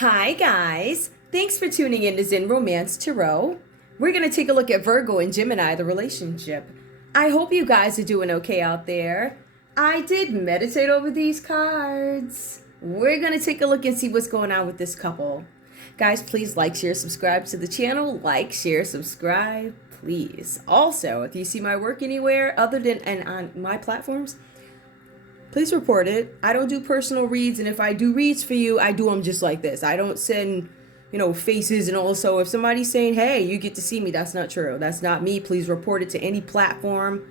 Hi guys, thanks for tuning in to Zen Romance Tarot. We're going to take a look at Virgo and Gemini, the relationship. I hope you guys are doing okay out there. I did meditate over these cards. We're going to take a look and see what's going on with this couple. Guys, please like, share, subscribe to the channel. Like, share, subscribe, please. Also, if you see my work anywhere other than and on my platforms, please report it. I don't do personal reads, and if I do reads for you, I do them just like this. I don't send, faces, and also if somebody's saying, hey, you get to see me, that's not true. That's not me. Please report it to any platform.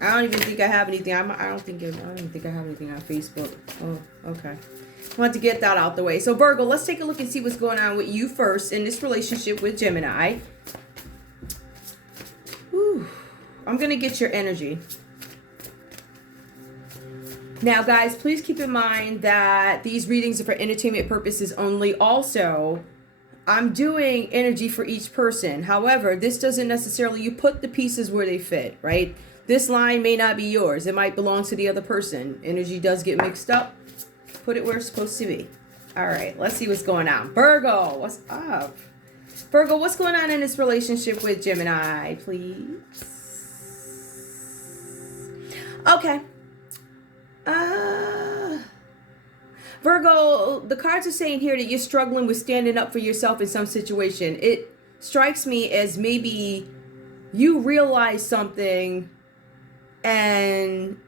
I don't even think I have anything. I don't think I have anything on Facebook. Oh, okay. I want to get that out the way. So Virgo, let's take a look and see what's going on with you first in this relationship with Gemini. Whew. I'm going to get your energy. Now, guys, please keep in mind that these readings are for entertainment purposes only. Also, I'm doing energy for each person. However, this doesn't necessarily, you put the pieces where they fit, right? This line may not be yours. It might belong to the other person. Energy does get mixed up. Put it where it's supposed to be. All right, let's see what's going on. Virgo, what's up? Virgo, what's going on in this relationship with Gemini, please? Okay. Virgo, the cards are saying here that you're struggling with standing up for yourself in some situation. It strikes me as maybe you realize something, and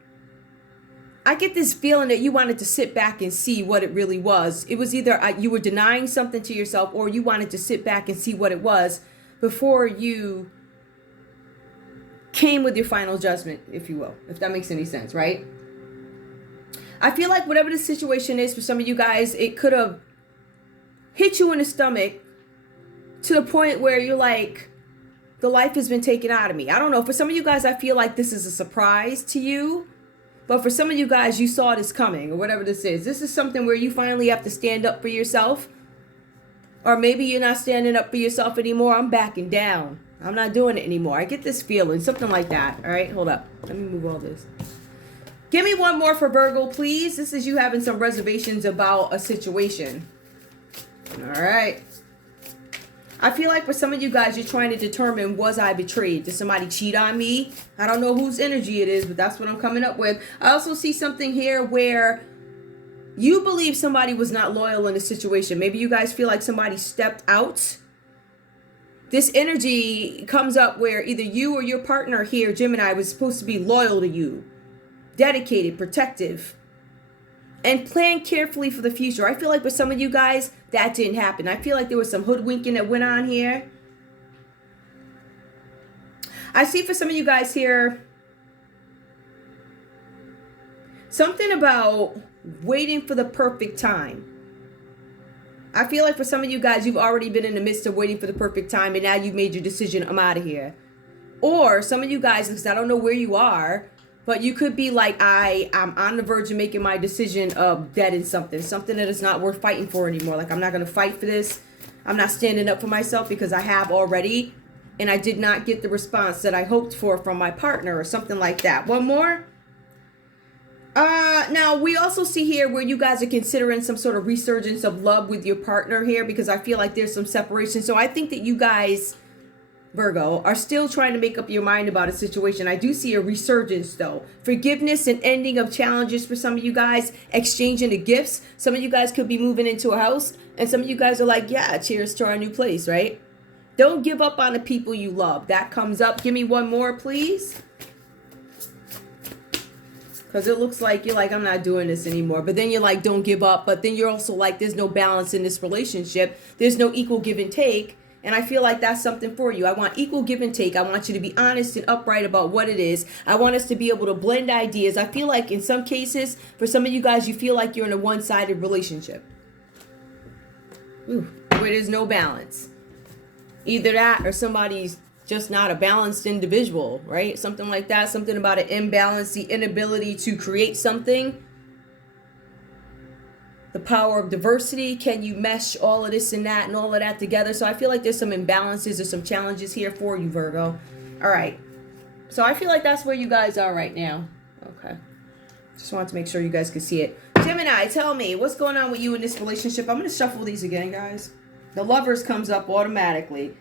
I get this feeling that you wanted to sit back and see what it really was. It was either you were denying something to yourself, or you wanted to sit back and see what it was before you came with your final judgment, if you will, if that makes any sense, right? I feel like whatever the situation is for some of you guys, it could have hit you in the stomach to the point where you're like, the life has been taken out of me. I don't know. For some of you guys, I feel like this is a surprise to you. But for some of you guys, you saw this coming or whatever this is. This is something where you finally have to stand up for yourself. Or maybe you're not standing up for yourself anymore. I'm backing down. I'm not doing it anymore. I get this feeling. Something like that. All right, hold up. Let me move all this. Give me one more for Virgo, please. This is you having some reservations about a situation. All right. I feel like for some of you guys, you're trying to determine, was I betrayed? Did somebody cheat on me? I don't know whose energy it is, but that's what I'm coming up with. I also see something here where you believe somebody was not loyal in a situation. Maybe you guys feel like somebody stepped out. This energy comes up where either you or your partner here, Gemini, was supposed to be loyal to you. Dedicated, protective, and plan carefully for the future. I feel like with some of you guys, that didn't happen. I feel like there was some hoodwinking that went on here. I see for some of you guys here, something about waiting for the perfect time. I feel like for some of you guys, you've already been in the midst of waiting for the perfect time, and now you've made your decision, I'm out of here. Or some of you guys, because I don't know where you are, but you could be like, I'm on the verge of making my decision of dead in something that is not worth fighting for anymore. Like, I'm not going to fight for this. I'm not standing up for myself because I have already, and I did not get the response that I hoped for from my partner or something like that. One more. Now, we also see here where you guys are considering some sort of resurgence of love with your partner here, because I feel like there's some separation. So I think that you guys, Virgo, are still trying to make up your mind about a situation. I do see a resurgence though. Forgiveness and ending of challenges for some of you guys, exchanging the gifts. Some of you guys could be moving into a house, and some of you guys are like, yeah, cheers to our new place, right? Don't give up on the people you love. That comes up. Give me one more, please. Because it looks like you're like, I'm not doing this anymore. But then you're like, don't give up. But then you're also like, there's no balance in this relationship. There's no equal give and take. And I feel like that's something for you. I want equal give and take. I want you to be honest and upright about what it is. I want us to be able to blend ideas. I feel like in some cases, for some of you guys, you feel like you're in a one-sided relationship. Ooh, where there's no balance. Either that or somebody's just not a balanced individual, right? Something like that. Something about an imbalance, the inability to create something. The power of diversity. Can you mesh all of this and that and all of that together? So I feel like there's some imbalances or some challenges here for you, Virgo. All right. So I feel like that's where you guys are right now. Okay. Just wanted to make sure you guys could see it. So Gemini, tell me, what's going on with you in this relationship? I'm going to shuffle these again, guys. The Lovers comes up automatically.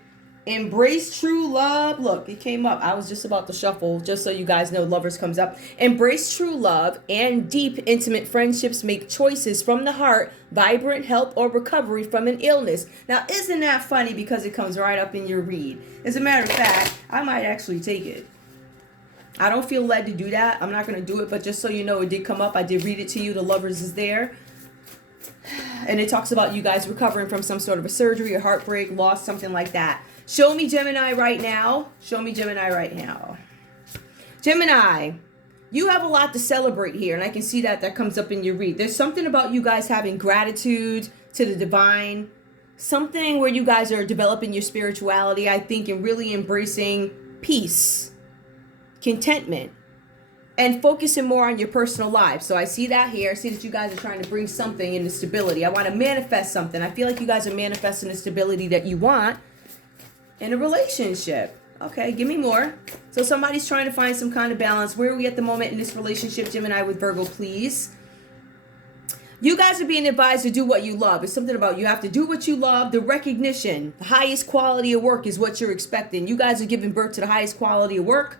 Embrace true love. Look, it came up. I was just about to shuffle, just so you guys know Lovers comes up. Embrace true love and deep, intimate friendships. Make choices from the heart, vibrant help or recovery from an illness. Now, isn't that funny because it comes right up in your read? As a matter of fact, I might actually take it. I don't feel led to do that. I'm not going to do it, but just so you know, it did come up. I did read it to you. The Lovers is there. And it talks about you guys recovering from some sort of a surgery, a heartbreak, loss, something like that. Show me Gemini right now. Show me Gemini right now. Gemini, you have a lot to celebrate here, and I can see that comes up in your read. There's something about you guys having gratitude to the divine. Something where you guys are developing your spirituality, I think, and really embracing peace, contentment, and focusing more on your personal life. So I see that here. I see that you guys are trying to bring something into stability. I want to manifest something. I feel like you guys are manifesting the stability that you want in a relationship. Okay, give me more. So somebody's trying to find some kind of balance. Where are we at the moment in this relationship, Gemini with Virgo, please? You guys are being advised to do what you love. It's something about you have to do what you love. The recognition, the highest quality of work is what you're expecting. You guys are giving birth to the highest quality of work.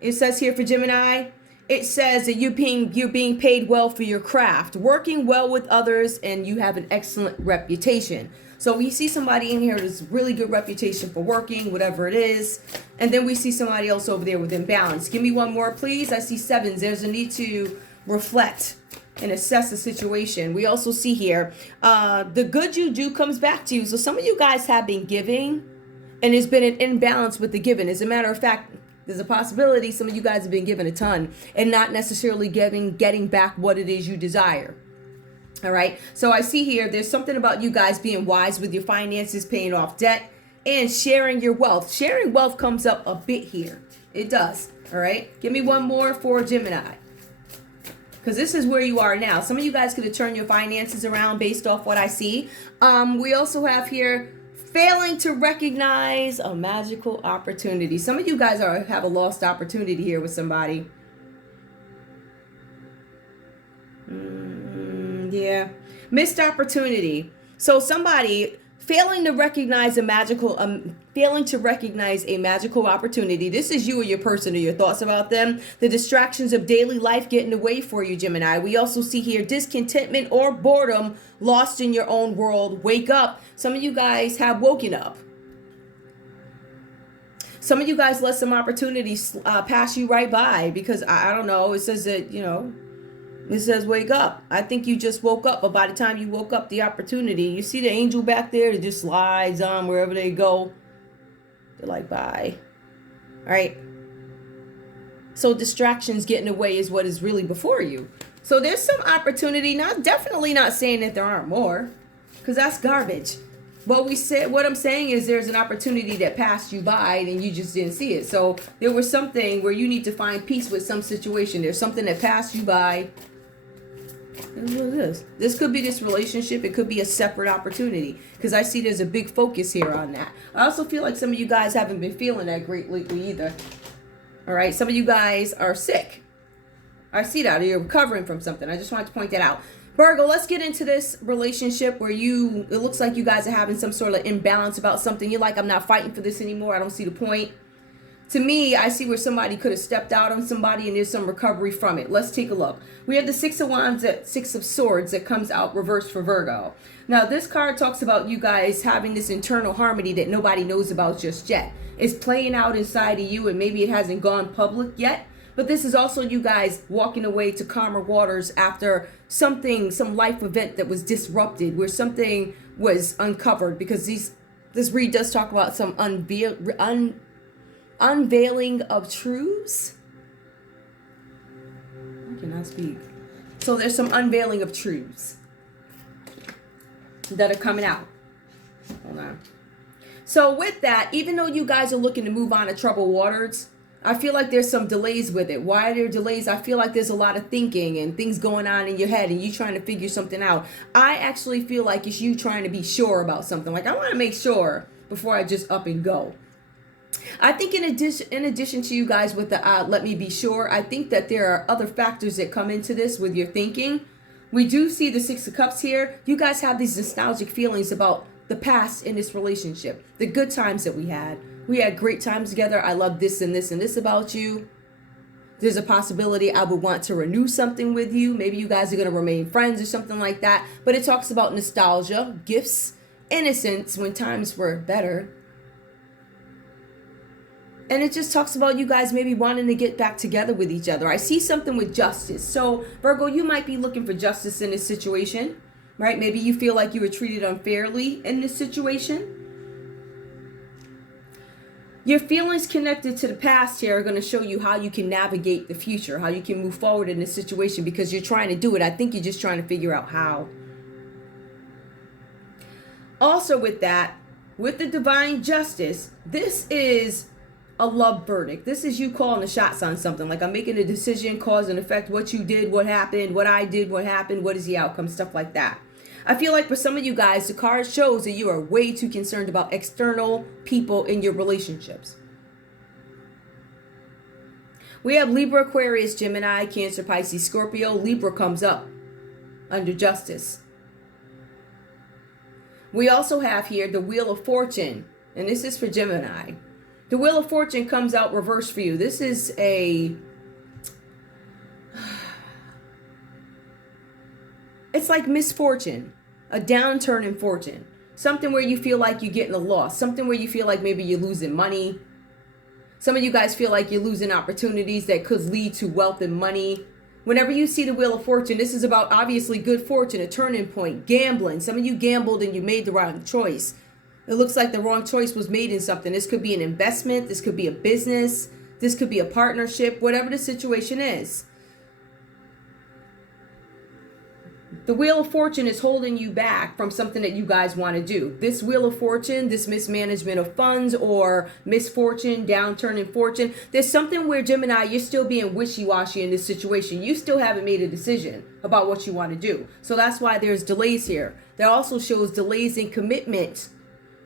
It says here for Gemini, it says that you're being paid well for your craft, working well with others, and you have an excellent reputation. So we see somebody in here that's really good reputation for working, whatever it is. And then we see somebody else over there with imbalance. Give me one more, please. I see sevens. There's a need to reflect and assess the situation. We also see here, the good you do comes back to you. So some of you guys have been giving, and there's been an imbalance with the giving. As a matter of fact, there's a possibility some of you guys have been given a ton and not necessarily getting back what it is you desire. All right. So I see here, there's something about you guys being wise with your finances, paying off debt, and sharing your wealth. Sharing wealth comes up a bit here. It does. All right. Give me one more for Gemini, because this is where you are now. Some of you guys could have turned your finances around based off what I see. We also have here failing to recognize a magical opportunity. Some of you guys have a lost opportunity here with somebody. Yeah, missed opportunity. So somebody failing to recognize a magical opportunity. This is you or your person or your thoughts about them. The distractions of daily life getting away for you, Gemini. We also see here discontentment or boredom, lost in your own world. Wake up. Some of you guys have woken up. Some of you guys let some opportunities pass you right by because I don't know. It says that, it says wake up. I think you just woke up, but by the time you woke up, the opportunity, you see the angel back there that just slides on wherever they go. They're like, bye. All right. So distractions getting away is what is really before you. So there's some opportunity. Definitely not saying that there aren't more, because that's garbage. What I'm saying is there's an opportunity that passed you by and you just didn't see it. So there was something where you need to find peace with some situation. There's something that passed you by. What it is. This could be this relationship. It could be a separate opportunity, because I see there's a big focus here on that. I also feel like some of you guys haven't been feeling that great lately either. All right. Some of you guys are sick. I see that. You're recovering from something. I just wanted to point that out. Virgo, let's get into this relationship where it looks like you guys are having some sort of imbalance about something. You're like, I'm not fighting for this anymore. I don't see the point. To me, I see where somebody could have stepped out on somebody and there's some recovery from it. Let's take a look. We have the Six of Wands, Six of Swords that comes out reversed for Virgo. Now, this card talks about you guys having this internal harmony that nobody knows about just yet. It's playing out inside of you, and maybe it hasn't gone public yet. But this is also you guys walking away to calmer waters after some life event that was disrupted, where something was uncovered, because this read does talk about some unveiling of truths. I cannot speak. So there's some unveiling of truths that are coming out. Hold on. So with that, even though you guys are looking to move on to troubled waters, I feel like there's some delays with it. Why are there delays? I feel like there's a lot of thinking and things going on in your head and you trying to figure something out. I actually feel like it's you trying to be sure about something. Like, I want to make sure before I just up and go. I think in addition to you guys with the let me be sure, I think that there are other factors that come into this with your thinking. We do see the Six of Cups here. You guys have these nostalgic feelings about the past in this relationship. The good times that we had. We had great times together. I love this and this and this about you. There's a possibility I would want to renew something with you. Maybe you guys are going to remain friends or something like that. But it talks about nostalgia, gifts, innocence when times were better. And it just talks about you guys maybe wanting to get back together with each other. I see something with justice. So, Virgo, you might be looking for justice in this situation, right? Maybe you feel like you were treated unfairly in this situation. Your feelings connected to the past here are going to show you how you can navigate the future, how you can move forward in this situation because you're trying to do it. I think you're just trying to figure out how. Also with that, with the divine justice, this is a love verdict. This is you calling the shots on something. Like I'm making a decision, cause and effect, what you did, what happened, what I did, what happened, what is the outcome, stuff like that. I feel like for some of you guys, the card shows that you are way too concerned about external people in your relationships. We have Libra, Aquarius, Gemini, Cancer, Pisces, Scorpio. Libra comes up under justice. We also have here the Wheel of Fortune, and this is for Gemini. The Wheel of Fortune comes out reverse for you. This is it's like misfortune, a downturn in fortune. Something where you feel like you're getting a loss. Something where you feel like maybe you're losing money. Some of you guys feel like you're losing opportunities that could lead to wealth and money. Whenever you see the Wheel of Fortune, this is about obviously good fortune, a turning point, gambling. Some of you gambled and you made the wrong choice. It looks like the wrong choice was made in something. This could be an investment. This could be a business. This could be a partnership, whatever the situation is. The Wheel of Fortune is holding you back from something that you guys want to do. This Wheel of Fortune, this mismanagement of funds or misfortune, downturn in fortune. There's something where, Gemini, you're still being wishy-washy in this situation. You still haven't made a decision about what you want to do. So that's why there's delays here. That also shows delays in commitment.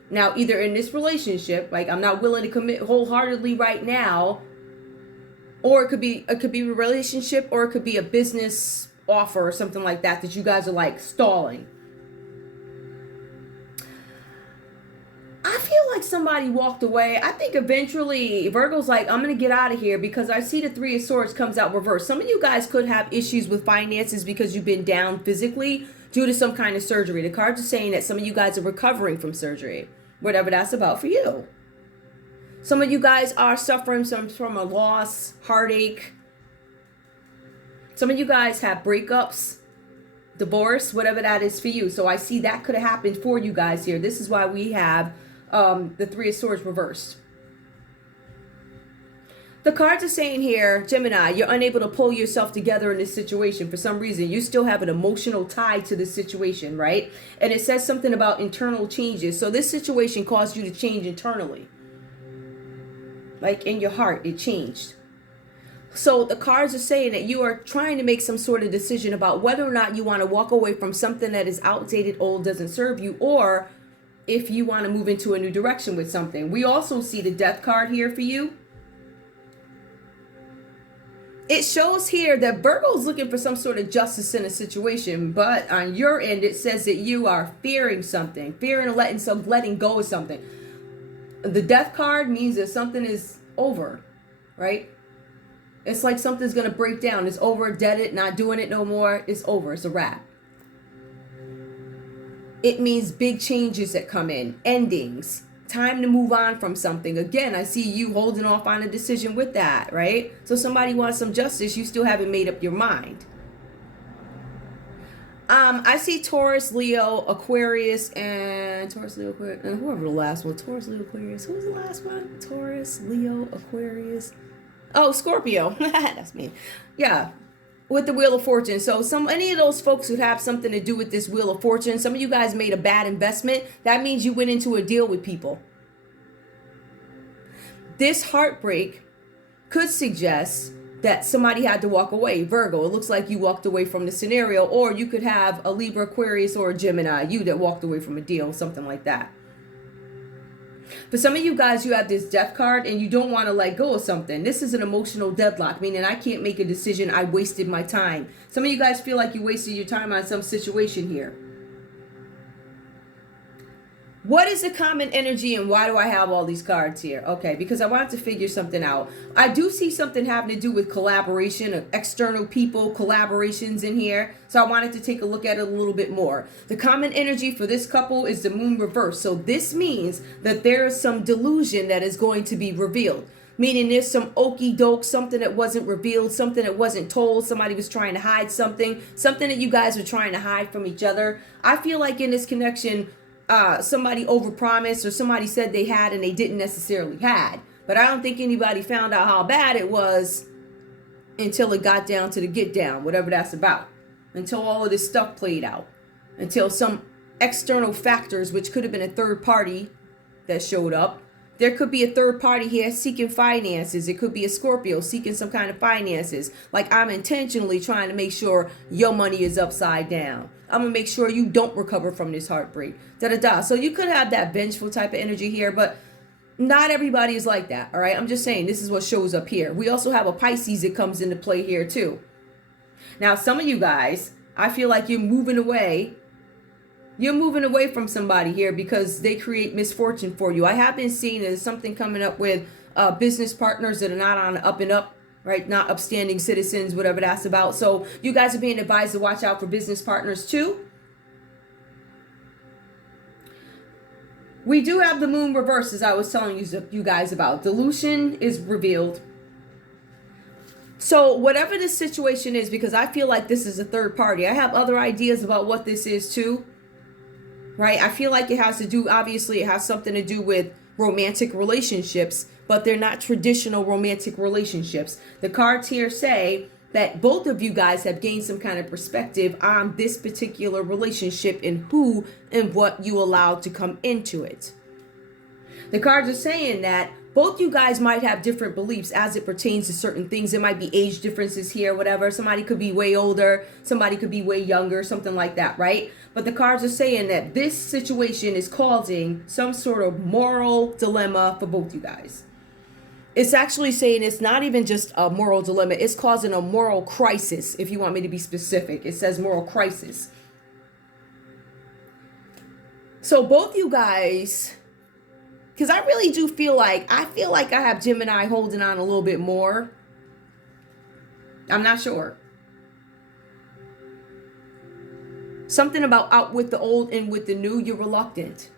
Now, either in this relationship, like I'm not willing to commit wholeheartedly right now, or it could be a relationship, or it could be a business offer or something like that you guys are like stalling. I feel like somebody walked away. I think eventually Virgo's like, I'm going to get out of here because I see the Three of Swords comes out reverse. Some of you guys could have issues with finances because you've been down physically due to some kind of surgery. The cards are saying that some of you guys are recovering from surgery, whatever that's about for you. Some of you guys are suffering from a loss, heartache. Some of you guys have breakups, divorce, whatever that is for you. So I see that could have happened for you guys here. This is why we have the Three of Swords reversed. The cards are saying here, Gemini, you're unable to pull yourself together in this situation for some reason. You still have an emotional tie to this situation, right? And it says something about internal changes. So this situation caused you to change internally. Like in your heart, it changed. So the cards are saying that you are trying to make some sort of decision about whether or not you want to walk away from something that is outdated, old, doesn't serve you, or if you want to move into a new direction with something. We also see the Death card here for you. It shows here that Virgo's looking for some sort of justice in a situation, but on your end, it says that you are fearing something, fearing letting go of something. The Death card means that something is over, right? It's like something's going to break down. It's over, dead it, not doing it no more. It's over. It's a wrap. It means big changes that come in, endings, time to move on from something. Again, I see you holding off on a decision with that, right? So somebody wants some justice. You still haven't made up your mind. I see Taurus, Leo, Aquarius, and Taurus, Leo, Aquarius, and whoever the last one. Taurus, Leo, Aquarius. Who's the last one? Taurus, Leo, Aquarius. Oh, Scorpio. That's me. Yeah. With the Wheel of Fortune. So any of those folks who have something to do with this Wheel of Fortune, some of you guys made a bad investment. That means you went into a deal with people. This heartbreak could suggest that somebody had to walk away. Virgo, it looks like you walked away from the scenario, or you could have a Libra, Aquarius, or a Gemini, you that walked away from a deal, something like that. For some of you guys, you have this death card and you don't want to let go of something. This is an emotional deadlock, meaning I can't make a decision. I wasted my time. Some of you guys feel like you wasted your time on some situation here. What is the common energy and why do I have all these cards here? Okay, because I wanted to figure something out. I do see something having to do with collaboration of external people, collaborations in here. So I wanted to take a look at it a little bit more. The common energy for this couple is the moon reverse. So this means that there is some delusion that is going to be revealed. Meaning there's some okie doke, something that wasn't revealed, something that wasn't told, somebody was trying to hide something that you guys were trying to hide from each other. I feel like in this connection, somebody overpromised or somebody said they had and they didn't necessarily had. But I don't think anybody found out how bad it was until it got down to the get down, whatever that's about. Until all of this stuff played out. Until some external factors, which could have been a third party that showed up. There could be a third party here seeking finances. It could be a Scorpio seeking some kind of finances. Like I'm intentionally trying to make sure your money is upside down. I'm going to make sure you don't recover from this heartbreak. So you could have that vengeful type of energy here, but not everybody is like that. All right. I'm just saying this is what shows up here. We also have a Pisces that comes into play here too. Now, some of you guys, I feel like you're moving away. You're moving away from somebody here because they create misfortune for you. I have been seeing there's something coming up with business partners that are not on the up and up, right? Not upstanding citizens, whatever that's about. So you guys are being advised to watch out for business partners too. We do have the moon reverse, as I was telling you guys about. Delusion is revealed. So whatever this situation is, because I feel like this is a third party. I have other ideas about what this is too. Right? I feel like it has to do, obviously it has something to do with romantic relationships, but they're not traditional romantic relationships. The cards here say that both of you guys have gained some kind of perspective on this particular relationship and who and what you allowed to come into it. The cards are saying that both you guys might have different beliefs as it pertains to certain things. There might be age differences here, whatever. Somebody could be way older. Somebody could be way younger, something like that, right? But the cards are saying that this situation is causing some sort of moral dilemma for both you guys. It's actually saying it's not even just a moral dilemma. It's causing a moral crisis, if you want me to be specific. It says moral crisis. So both you guys... Because I really do feel like I have Gemini holding on a little bit more. I'm not sure. Something about out with the old and with the new, you're reluctant.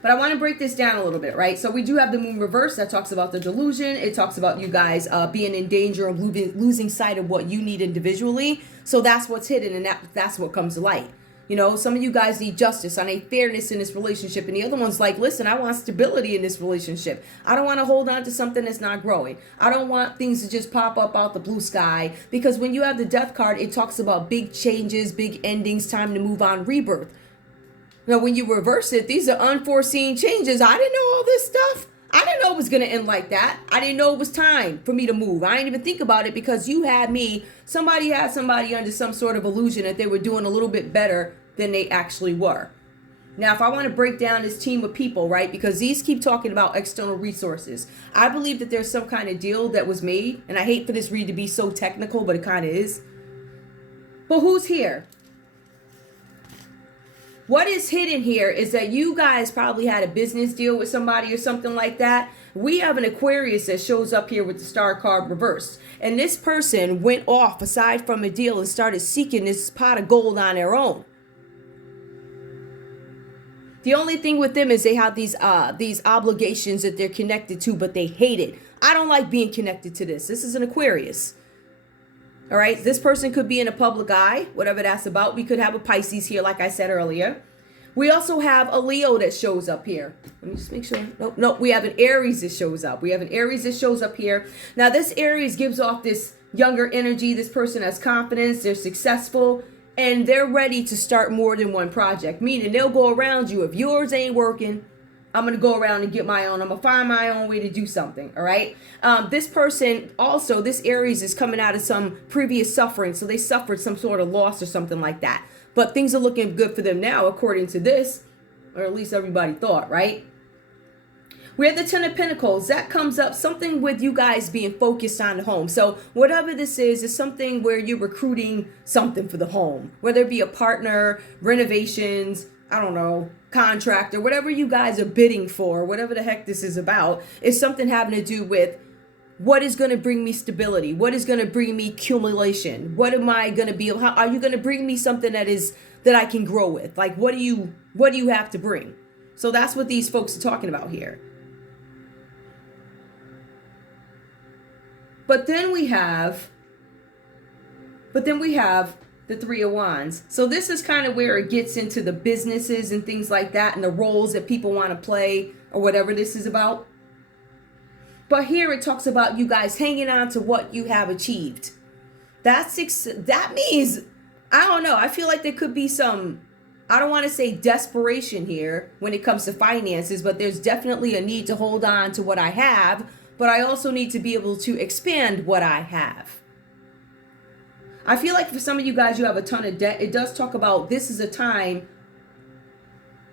But I want to break this down a little bit, right? So we do have the moon reverse that talks about the delusion. It talks about you guys being in danger of losing sight of what you need individually. So that's what's hidden and that's what comes to light. You know, some of you guys need justice. I need fairness in this relationship. And the other one's like, listen, I want stability in this relationship. I don't want to hold on to something that's not growing. I don't want things to just pop up out the blue sky. Because when you have the death card, it talks about big changes, big endings, time to move on, rebirth. Now, when you reverse it, these are unforeseen changes. I didn't know all this stuff. I didn't know it was going to end like that. I didn't know it was time for me to move. I didn't even think about it because you had me. Somebody had somebody under some sort of illusion that they were doing a little bit better than they actually were. Now, if I want to break down this team of people, right, because these keep talking about external resources. I believe that there's some kind of deal that was made, and I hate for this read to be so technical, but it kind of is. But who's here? What is hidden here is that you guys probably had a business deal with somebody or something like that. We have an Aquarius that shows up here with the star card reversed. And this person went off aside from a deal and started seeking this pot of gold on their own. The only thing with them is they have these obligations that they're connected to, but they hate it. I don't like being connected to this. This is an Aquarius. All right. This person could be in a public eye, whatever that's about. We could have a Pisces here, like I said earlier. We also have a Leo that shows up here. Let me just make sure. No, we have an Aries that shows up. We have an Aries that shows up here. Now, this Aries gives off this younger energy. This person has confidence. They're successful. And they're ready to start more than one project. Meaning they'll go around you. If yours ain't working, I'm going to go around and get my own. I'm going to find my own way to do something. All right. This person also, this Aries is coming out of some previous suffering. So they suffered some sort of loss or something like that. But things are looking good for them now, according to this. or at least everybody thought, right? We have the Ten of Pentacles. That comes up something with you guys being focused on the home. So whatever this is something where you're recruiting something for the home, whether it be a partner, renovations, I don't know, contractor, whatever you guys are bidding for, whatever the heck this is about, is something having to do with what is going to bring me stability? What is going to bring me accumulation? What am I going to be? How are you going to bring me something that I can grow with? Like, what do you have to bring? So that's what these folks are talking about here. But then we have the Three of Wands. So this is kind of where it gets into the businesses and things like that, and the roles that people want to play, or whatever this is about. But here it talks about you guys hanging on to what you have achieved. That means, I don't know, I feel like there could be some, I don't want to say desperation here when it comes to finances, but there's definitely a need to hold on to what I have, but I also need to be able to expand what I have. I feel like for some of you guys, you have a ton of debt. It does talk about this is a time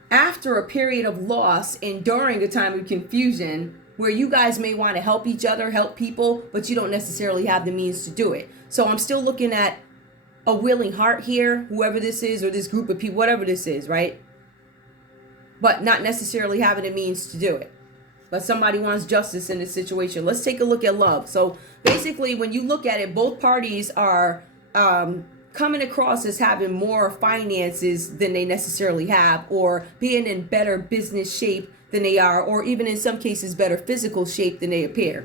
after a period of loss and during a time of confusion where you guys may want to help each other, help people, but you don't necessarily have the means to do it. So I'm still looking at a willing heart here, whoever this is, or this group of people, whatever this is, right? But not necessarily having the means to do it. But somebody wants justice in this situation. Let's take a look at love. So basically, when you look at it, both parties are coming across as having more finances than they necessarily have, or being in better business shape than they are, or even in some cases better physical shape than they appear.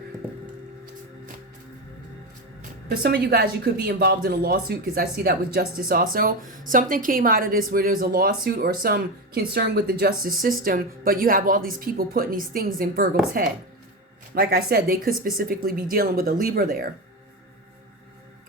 For some of you guys, you could be involved in a lawsuit, because I see that with justice also. Something came out of this where there's a lawsuit or some concern with the justice system, but you have all these people putting these things in Virgo's head. Like I said, they could specifically be dealing with a Libra there.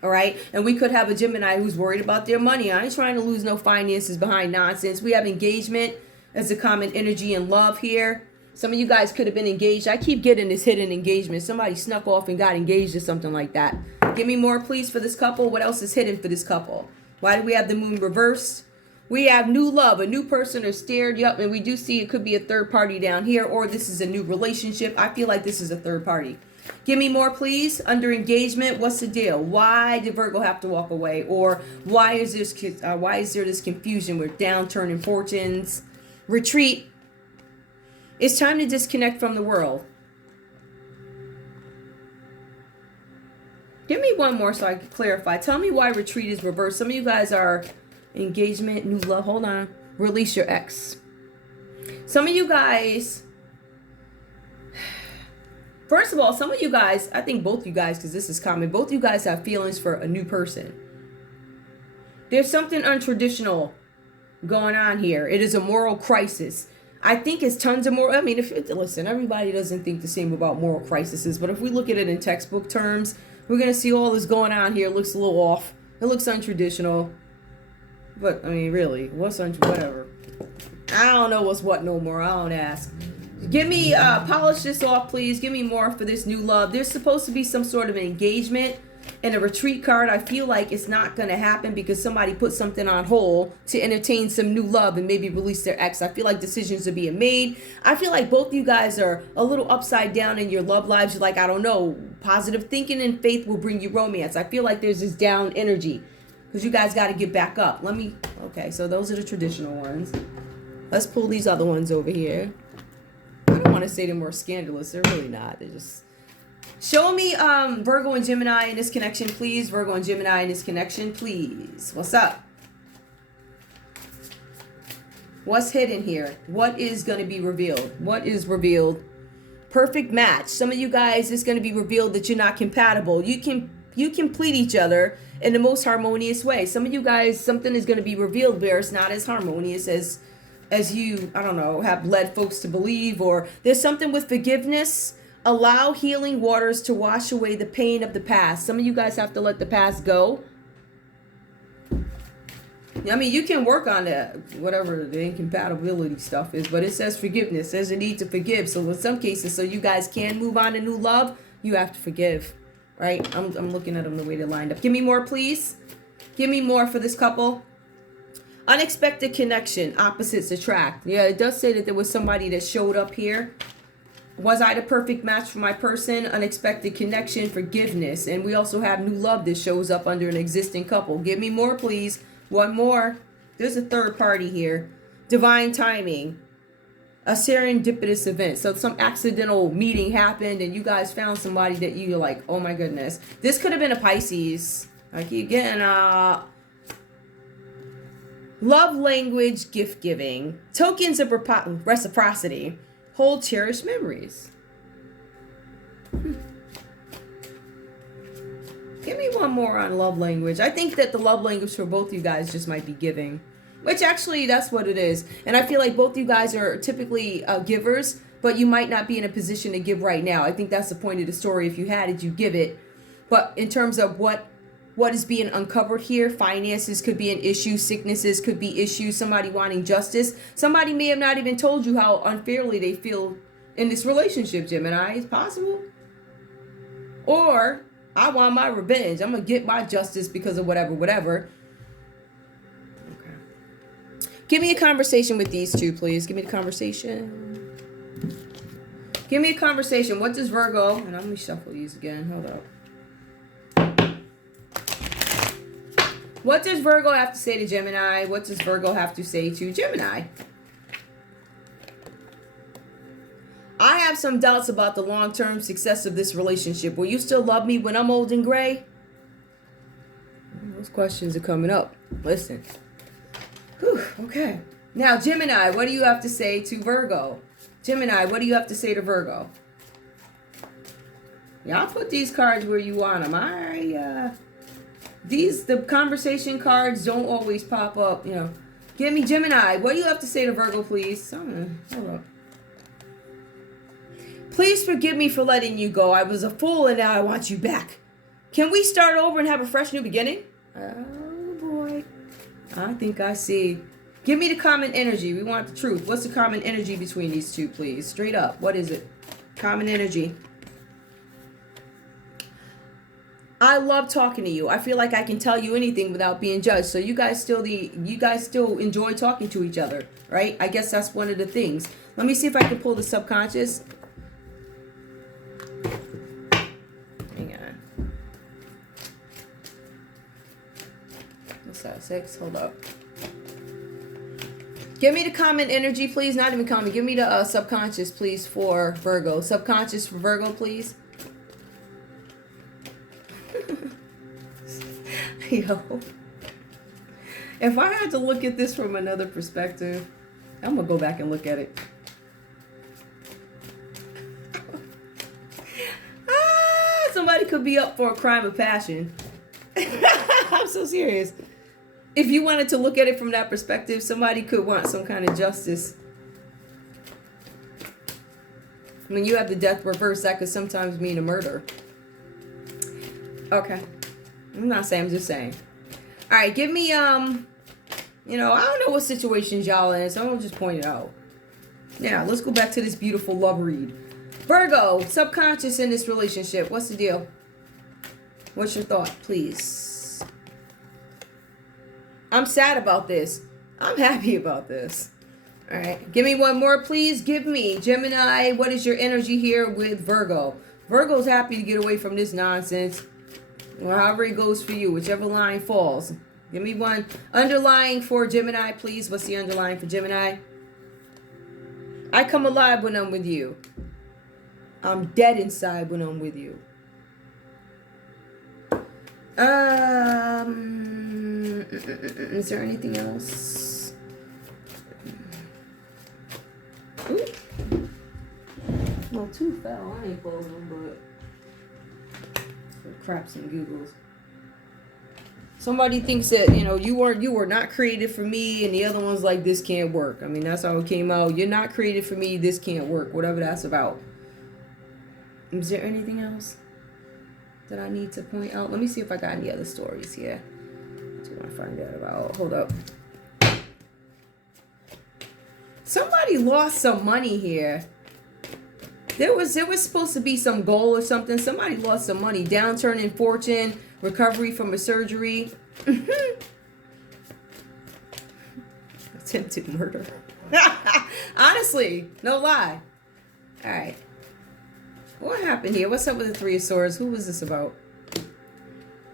All right. And we could have a Gemini who's worried about their money. I ain't trying to lose no finances behind nonsense. We have engagement as a common energy and love here. Some of you guys could have been engaged. I keep getting this hidden engagement. Somebody snuck off and got engaged or something like that. Give me more, please, for this couple. What else is hidden for this couple? Why do we have the moon reversed? We have new love. A new person is stared up. And we do see it could be a third party down here. Or this is a new relationship. I feel like this is a third party. Give me more, please. Under engagement, what's the deal? Why did Virgo have to walk away? Or why is there this confusion with downturn fortunes? Retreat. It's time to disconnect from the world. Give me one more so I can clarify. Tell me why retreat is reversed. Some of you guys are engagement, new love. Hold on. Release your ex. Some of you guys... First of all, some of you guys, I think both you guys, because this is common, both you guys have feelings for a new person. There's something untraditional going on here. It is a moral crisis. I think it's tons of moral. I mean, listen, everybody doesn't think the same about moral crises, but if we look at it in textbook terms, we're going to see all this going on here. It looks a little off. It looks untraditional. But, I mean, really, whatever. I don't know what's what no more. I don't ask. Give me, polish this off, please. Give me more for this new love. There's supposed to be some sort of an engagement and a retreat card. I feel like it's not going to happen because somebody put something on hold to entertain some new love and maybe release their ex. I feel like decisions are being made. I feel like both you guys are a little upside down in your love lives. You're like, I don't know, positive thinking and faith will bring you romance. I feel like there's this down energy because you guys got to get back up. Okay, so those are the traditional ones. Let's pull these other ones over here. I don't want to say they're more scandalous. They're really not. They're just... Show me Virgo and Gemini in this connection, please. Virgo and Gemini in this connection, please. What's up? What's hidden here? What is going to be revealed? What is revealed? Perfect match. Some of you guys, it's going to be revealed that you're not compatible. You complete each other in the most harmonious way. Some of you guys, something is going to be revealed where it's not as harmonious as you, I don't know, have led folks to believe. Or there's something with forgiveness. Allow healing waters to wash away the pain of the past. Some of you guys have to let the past go. I mean, you can work on that, whatever the incompatibility stuff is, but it says forgiveness. There's a need to forgive. So in some cases, so you guys can move on to new love, you have to forgive, right? I'm looking at them the way they're lined up. Give me more, please. Give me more for this couple. Unexpected connection, opposites attract. Yeah, it does say that there was somebody that showed up here. Was I the perfect match for my person? Unexpected connection, forgiveness. And we also have new love that shows up under an existing couple. Give me more, please. One more. There's a third party here. Divine timing. A serendipitous event. So some accidental meeting happened and you guys found somebody that you're like, oh my goodness. This could have been a Pisces. I keep getting love language, gift giving. Tokens of reciprocity. Hold cherished memories. Give me one more on love language. I think that the love language for both you guys just might be giving. Which actually, that's what it is. And I feel like both you guys are typically givers, but you might not be in a position to give right now. I think that's the point of the story. If you had it, you give it. But in terms of what is being uncovered here, finances could be an issue, sicknesses could be issues, somebody wanting justice. Somebody may have not even told you how unfairly they feel in this relationship, Gemini. It's possible. Or, I want my revenge. I'm going to get my justice because of whatever. Okay. Give me a conversation with these two, please. Give me the conversation. Give me a conversation. What does Virgo... And let me shuffle these again. Hold up. What does Virgo have to say to Gemini? What does Virgo have to say to Gemini? I have some doubts about the long-term success of this relationship. Will you still love me when I'm old and gray? Those questions are coming up. Listen. Whew, okay. Now, Gemini, what do you have to say to Virgo? Gemini, what do you have to say to Virgo? Y'all put these cards where you want them. The conversation cards don't always pop up, you know. Give me Gemini. What do you have to say to Virgo, please? Hold up. Please forgive me for letting you go. I was a fool and now I want you back. Can we start over and have a fresh new beginning? Oh, boy. I think I see. Give me the common energy. We want the truth. What's the common energy between these two, please? Straight up. What is it? Common energy. I love talking to you. I feel like I can tell you anything without being judged. So you guys still enjoy talking to each other, right? I guess that's one of the things. Let me see if I can pull the subconscious. Hang on. What's that? 6. Hold up. Give me the common energy, please. Not even common. Give me the subconscious, please, for Virgo. Subconscious for Virgo, please. Yo, if I had to look at this from another perspective, I'm gonna go back and look at it. Somebody could be up for a crime of passion. I'm so serious. If you wanted to look at it from that perspective, somebody could want some kind of justice. When you have the death reverse, that could sometimes mean a murder. Okay. I'm not saying, I'm just saying. All right, give me, I don't know what situations y'all in, so I'll just point it out. Now, let's go back to this beautiful love read. Virgo, subconscious in this relationship. What's the deal? What's your thought, please? I'm sad about this. I'm happy about this. All right, give me one more, please. Give me, Gemini, what is your energy here with Virgo? Virgo's happy to get away from this nonsense. Or however it goes for you, whichever line falls. Give me one underlying for Gemini, please. What's the underlying for Gemini? I come alive when I'm with you. I'm dead inside when I'm with you. Is there anything else? Ooh. Well, 2 fell. I ain't closing them, but... craps and googles. Somebody thinks that, you were not created for me, and the other one's like, this can't work. I mean, that's how it came out. You're not created for me, this can't work. Whatever that's about. Is there anything else that I need to point out? Let me see if I got any other stories here. What do I find out about? Hold up. Somebody lost some money here. There was supposed to be some goal or something. Somebody lost some money. Downturn in fortune. Recovery from a surgery. attempted murder. Honestly, no lie. All right. What happened here? What's up with the Three of Swords? Who was this about?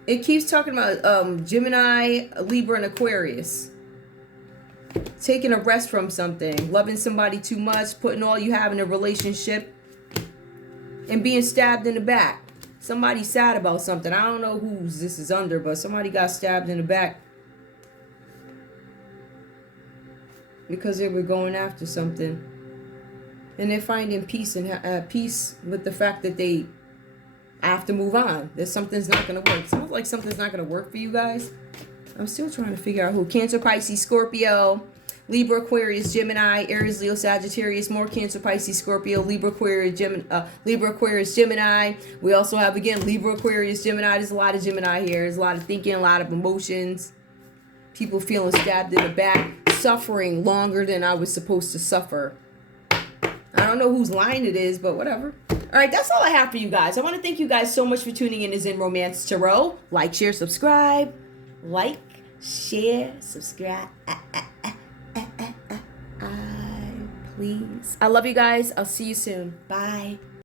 It keeps talking about Gemini, Libra, and Aquarius. Taking a rest from something. Loving somebody too much. Putting all you have in a relationship. And being stabbed in the back. Somebody's sad about something. I don't know whose this is under, but somebody got stabbed in the back. Because they were going after something. And they're finding peace and peace with the fact that they have to move on. That something's not going to work. Sounds like something's not going to work for you guys. I'm still trying to figure out who. Cancer, Pisces, Scorpio, Libra, Aquarius, Gemini, Aries, Leo, Sagittarius, more Cancer, Pisces, Scorpio, Libra, Aquarius, Gemini. We also have, again, Libra, Aquarius, Gemini. There's a lot of Gemini here. There's a lot of thinking, a lot of emotions. People feeling stabbed in the back. Suffering longer than I was supposed to suffer. I don't know whose line it is, but whatever. All right, that's all I have for you guys. I want to thank you guys so much for tuning in to Zen Romance Tarot. Like, share, subscribe. Like, share, subscribe. Please. I love you guys. I'll see you soon. Bye.